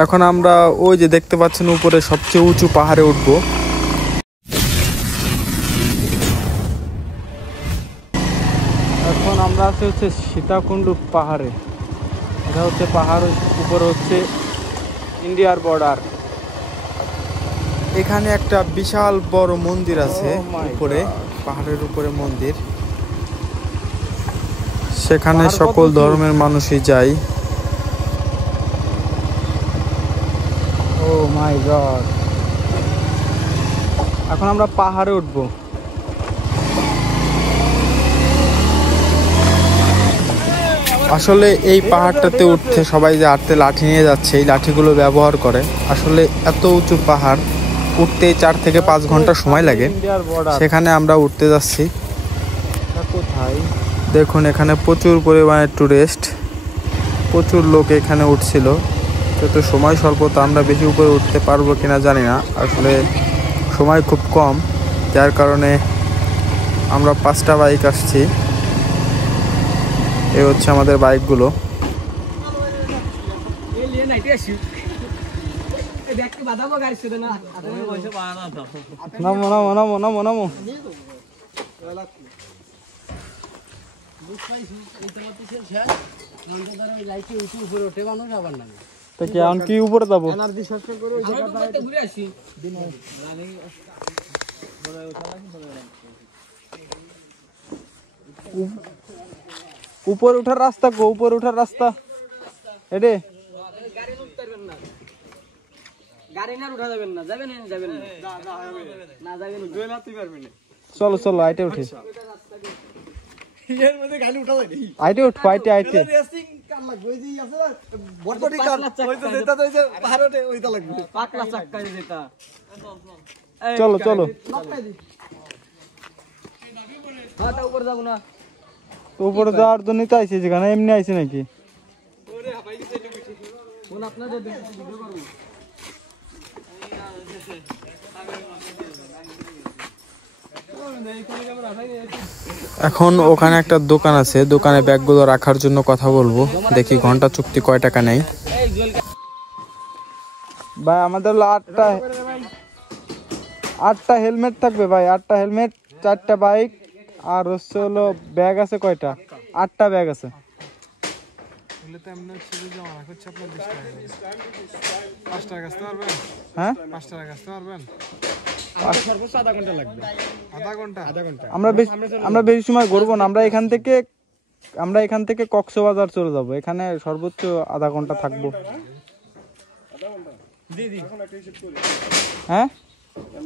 এখন আমরা ওই যে দেখতে পাচ্ছেন উপরে সবচেয়ে উঁচু পাহাড়ে উঠব। এখন আমরা আছি হচ্ছে সীতাকুণ্ড পাহাড়ে। এটা হচ্ছে পাহাড়ের উপরে হচ্ছে ইন্ডিয়ার বর্ডার। এখানে একটা বিশাল বড় মন্দির আছে উপরে, পাহাড়ের উপরে মন্দির। সেখানে সকল ধর্মের মানুষই যায়। ও মাই গড, এখন আমরা পাহাড়ে উঠব। আসলে এই পাহাড়টাতে উঠতে সবাই যে হাতে লাঠি নিয়ে যাচ্ছে, এই লাঠিগুলো ব্যবহার করে। আসলে এত উঁচু পাহাড় উঠতে 4 থেকে 5 ঘন্টা সময় লাগে। সেখানে আমরা উঠতে যাচ্ছি। কোথায় দেখুন, এখানে প্রচুর পরিমাণে টুরিস্ট, প্রচুর লোক এখানে উঠছিল। তো সময় স্বল্পতা, আমরা বেশি উপরে উঠতে পারবো কিনা জানি না। আসলে সময় খুব কম, যার কারণে আমরা 5টা বাইক আসছি। এই হচ্ছে আমাদের বাইকগুলো। নামো নামো নামো নামো নামো। কি উপরে যাবো? উপরে উঠার রাস্তা কো? উপরে উঠার রাস্তা এডে চলো চলো, আইটে উঠি। আইটে উঠবো, আইটে আইটে। চলো চলো, উপরে যাওয়ার জন্য তো আইসি, যেখানে এমনি আইসি নাকি? এখন ওখানে একটা দোকান আছে, দোকানে ব্যাগগুলো রাখার জন্য কথা বলবো। দেখি ঘন্টা চুক্তি কয় টাকা নেই। ভাই আমাদের 8টা হেলমেট থাকবে ভাই, 8টা হেলমেট, 4টা বাইক, আর হচ্ছে হলো ব্যাগ আছে কয়টা? 8টা ব্যাগ আছে। হ্যাঁ, আমরা বেশি সময় ঘুরবো না। আমরা এখান থেকে কক্সবাজার চলে যাব। এখানে সর্বোচ্চ আধা ঘন্টা থাকবো। হ্যাঁ,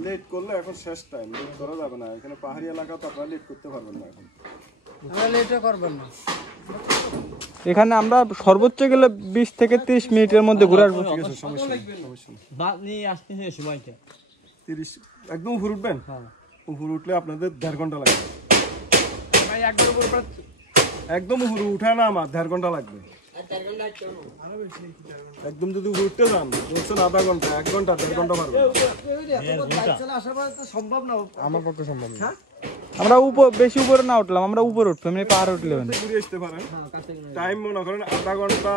লেট করলে এখন শেষ টাইম, লেট করা যাবে না। এখানে পাহাড়ি এলাকা তো আপনারা লেট করতে পারবেন না। এখন আমরা লেটও করবেন না। এখানে আমরা সর্বোচ্চ গেলে 20 থেকে 30 মিনিটের মধ্যে ঘুরে আসবো। ঠিক আছে, সমস্যা নেই, সমস্যা নেই। বাদ নিয়ে আসতে সময়টা 30 একদম উপরে উঠবেন। হ্যাঁ, উপরে উঠলে আপনাদের 1.5 ঘন্টা লাগবে ভাই। একদম উপরে উঠে না আমার 1.5 ঘন্টা লাগবে। একদম যদি উঠতে যান বলছেন আধা ঘন্টা, 1 ঘন্টা, 1.5 ঘন্টা পারবেন। সম্ভব না, আমার পক্ষে সম্ভব না। আমরা বেশি উপরে না উঠলাম, আমরা উপরে উঠবো, এমনি পাহাড়ে উঠলে ঘুরে আসতে পারেন। টাইম মনে করেন আধা ঘন্টা,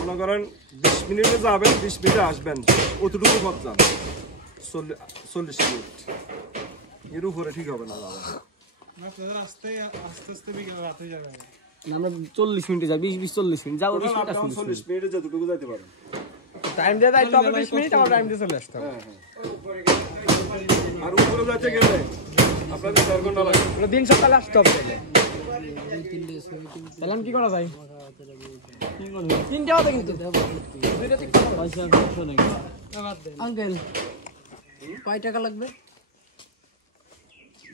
মনে করেন 20 মিনিটে যাবেন, 20 মিনিটে আসবেন, অতটুকু পথ যান। 40 মিনিট এর উপরে ঠিক হবে না। আস্তে আস্তে বিকেল রাতে যাবে। আমরা 40 মিনিটে যাই, 20-40 মিনিট যাবো। 40 মিনিটে যতটুকু যাইতে পারেন। টাইম দিয়ে যাইতে হবে 20 মিনিট, আমার টাইম দিয়ে চলে আসতে হবে। আর উপরে যাইতে গেলে আপনাদের 4 ঘন্টা লাগবে। দিন সকালে আসতে হবে। সালাম কি করা যায়? কি করব? 3টা হবে কিন্তু। দুইটা ঠিক করা পয়সা কিছু নাই। আঙ্কেল কয় টাকা লাগবে?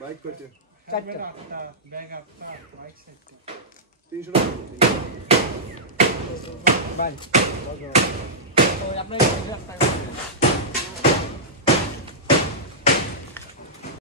বাইক কত? 4টা। Bag 8টা, bike 7টা। 300 টাকা। বাই। ওই আপনার